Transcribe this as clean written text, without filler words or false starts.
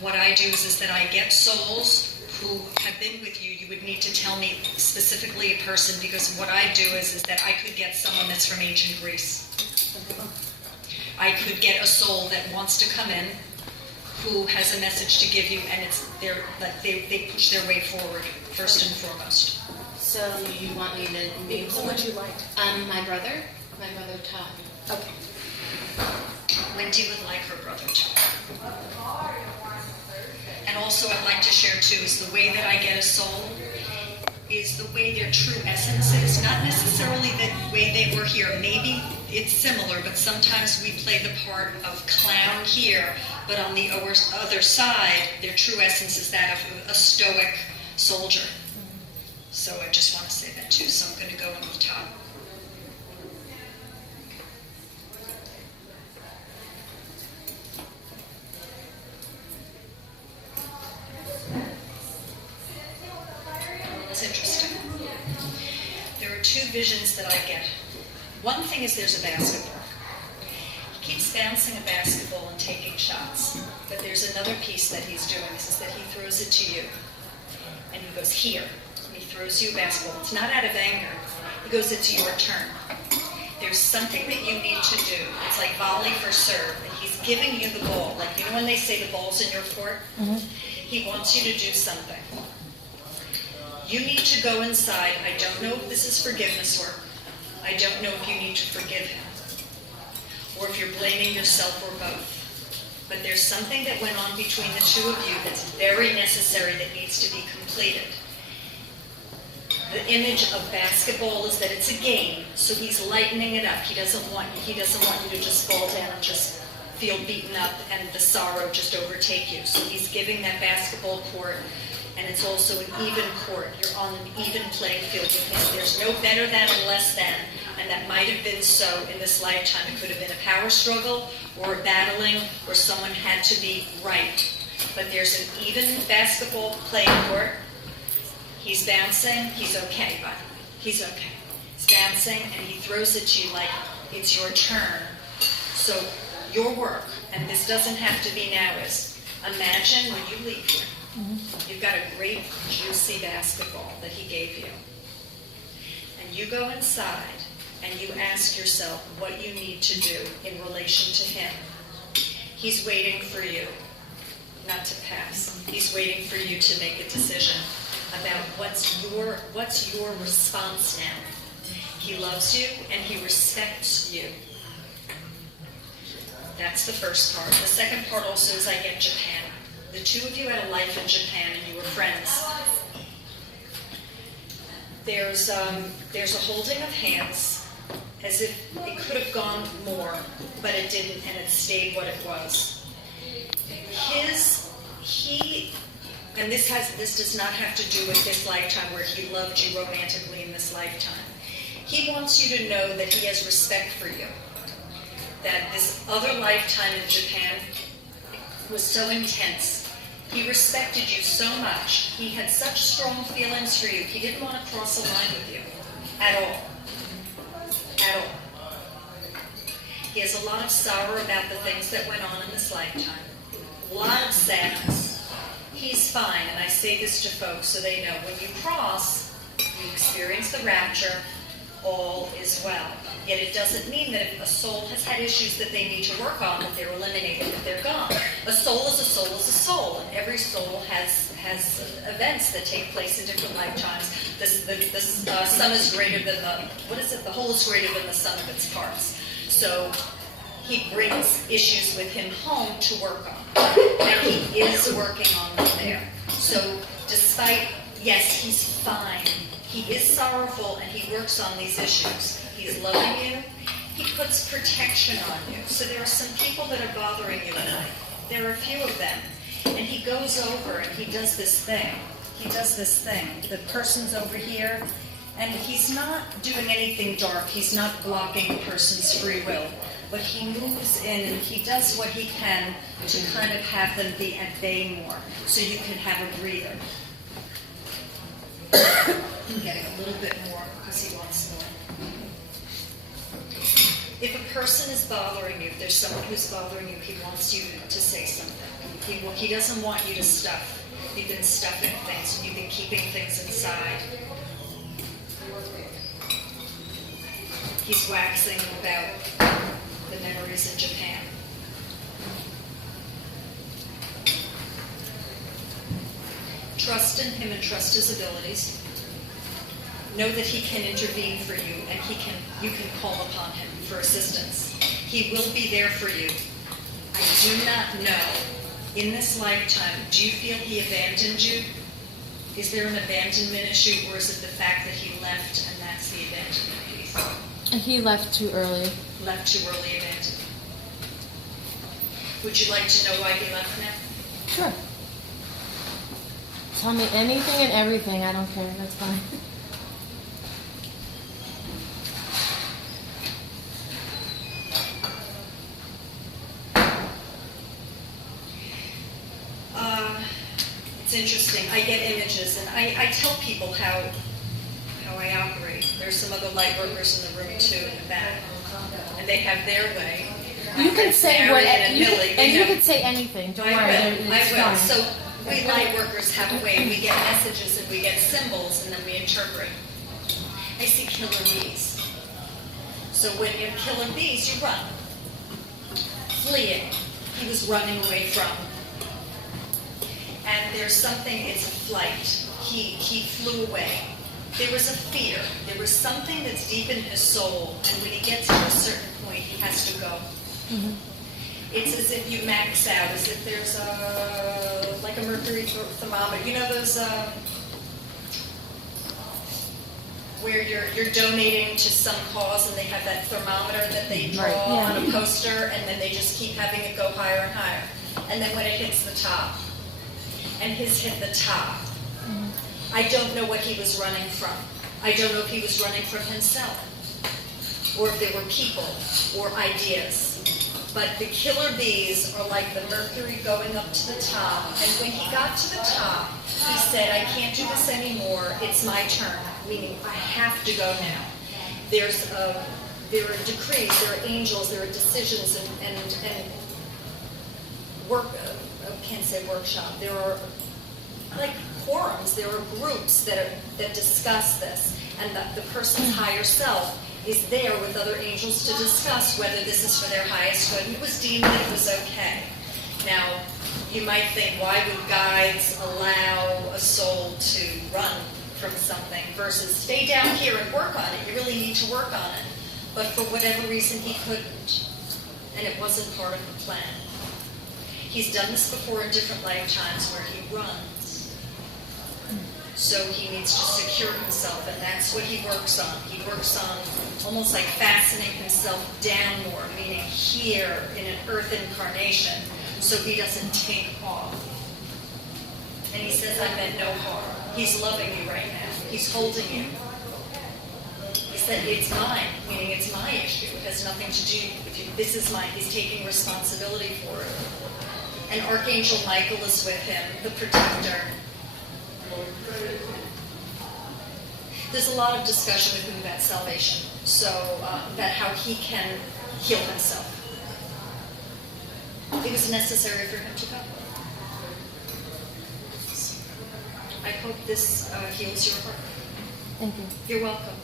What I do is that I get souls who have been with you. You would need to tell me specifically a person, because what I do is that I could get someone that's from ancient Greece. I could get a soul that wants to come in, who has a message to give you, and they push their way forward first and foremost. So you want me to name Who would you like? my brother Todd. Okay. Wendy would like her brother too. And also I'd like to share too is the way that I get a soul is the way their true essence is, not necessarily the way they were here. Maybe it's similar, but sometimes we play the part of clown here, but on the other side, their true essence is that of a stoic soldier. So I just want to say that too, so I'm going to go on the top. It's interesting. There are two visions that I get. One thing is there's a basketball. He keeps bouncing a basketball and taking shots. But there's another piece that he's doing, is that he throws it to you. And he goes, here. And he throws you a basketball. It's not out of anger. He goes, it's your turn. There's something that you need to do. It's like volley for serve. And he's giving you the ball. Like, you know when they say the ball's in your court? Mm-hmm. He wants you to do something. You need to go inside. I don't know if this is forgiveness work. I don't know if you need to forgive him, or if you're blaming yourself, or both. But there's something that went on between the two of you that's very necessary that needs to be completed. The image of basketball is that it's a game, so he's lightening it up. He doesn't want you to just fall down and just feel beaten up and the sorrow just overtake you. So he's giving that basketball court. And it's also an even court. You're on an even playing field with him. There's no better than and less than. And that might have been so in this lifetime. It could have been a power struggle or a battling or someone had to be right. But there's an even basketball playing court. He's bouncing. He's okay, by the way. He's okay. He's bouncing and he throws it to you like it's your turn. So your work, and this doesn't have to be now, is imagine when you leave here. You've got a great, juicy basketball that he gave you. And you go inside and you ask yourself what you need to do in relation to him. He's waiting for you not to pass. He's waiting for you to make a decision about what's your response now. He loves you and he respects you. That's the first part. The second part also is I get Japan. The two of you had a life in Japan and you were friends. There's a holding of hands as if it could have gone more, but it didn't, and it stayed what it was. And this does not have to do with this lifetime where he loved you romantically in this lifetime. He wants you to know that he has respect for you. That this other lifetime in Japan was so intense. He respected you so much. He had such strong feelings for you. He didn't want to cross a line with you at all. At all. He has a lot of sorrow about the things that went on in this lifetime. A lot of sadness. He's fine, and I say this to folks so they know. When you cross, you experience the rapture, all is well. Yet it doesn't mean that if a soul has had issues that they need to work on, that they're eliminated, that they're gone. A soul is a soul is a soul, and every soul has events that take place in different lifetimes. The sum is greater than the whole is greater than the sum of its parts. So he brings issues with him home to work on, and he is working on them there. So despite, yes, he's fine. He is sorrowful, and he works on these issues. He's loving you. He puts protection on you. So there are some people that are bothering you tonight. There are a few of them. And he goes over and he does this thing. The person's over here, and he's not doing anything dark. He's not blocking the person's free will. But he moves in and he does what he can to kind of have them be at bay more, so you can have a breather. I'm getting a little bit more because he wants more. If a person is bothering you, if there's someone who's bothering you, he wants you to say something. He doesn't want you to stuff. You've been stuffing things, and you've been keeping things inside. He's waxing about the memories in Japan. Trust in him and trust his abilities. Know that he can intervene for you, and you can call upon him for assistance. He will be there for you. I do not know, in this lifetime, do you feel he abandoned you? Is there an abandonment issue, or is it the fact that he left and that's the abandonment piece? He left too early. Left too early, abandoned. Would you like to know why he left now? Sure. Tell me anything and everything. I don't care. That's fine. It's interesting. I get images, and I tell people how I operate. There's some other light workers in the room too, in the back, and they have their way. You can say what, and Millie, you can say anything. Don't worry. I It's will. fine. So we light workers have a way. We get messages and we get symbols, and then we interpret. I see killer bees. So when you have killer bees, you run. Fleeing. He was running away from. And there's something, it's a flight. He flew away. There was a fear. There was something that's deep in his soul, and when he gets to a certain point, he has to go. Mm-hmm. It's as if you max out, as if there's like a mercury thermometer. You know those where you're donating to some cause, and they have that thermometer that they draw on a poster, and then they just keep having it go higher and higher. And then when it hits the top, and his hit the top, I don't know what he was running from. I don't know if he was running from himself, or if there were people or ideas. But the killer bees are like the mercury going up to the top. And when he got to the top, he said, I can't do this anymore. It's my turn. Meaning, I have to go now. There are decrees, there are angels, there are decisions, and work. I can't say workshop. There are like quorums. There are groups that discuss this, and the person's higher self is there with other angels to discuss whether this is for their highest good. And it was deemed that it was okay. Now, you might think, why would guides allow a soul to run from something versus stay down here and work on it? You really need to work on it. But for whatever reason, he couldn't. And it wasn't part of the plan. He's done this before in different lifetimes where he runs. So he needs to secure himself, and that's what he works on. He works on almost like fastening himself down more, meaning here in an earth incarnation, so he doesn't take off. And he says, I meant no harm. He's loving you right now. He's holding you. He said, it's mine, meaning it's my issue. It has nothing to do with you. This is mine. He's taking responsibility for it. And Archangel Michael is with him, the protector. There's a lot of discussion with him about salvation, so about how he can heal himself. It was necessary for him to go. I hope this heals your heart. Thank you. You're welcome.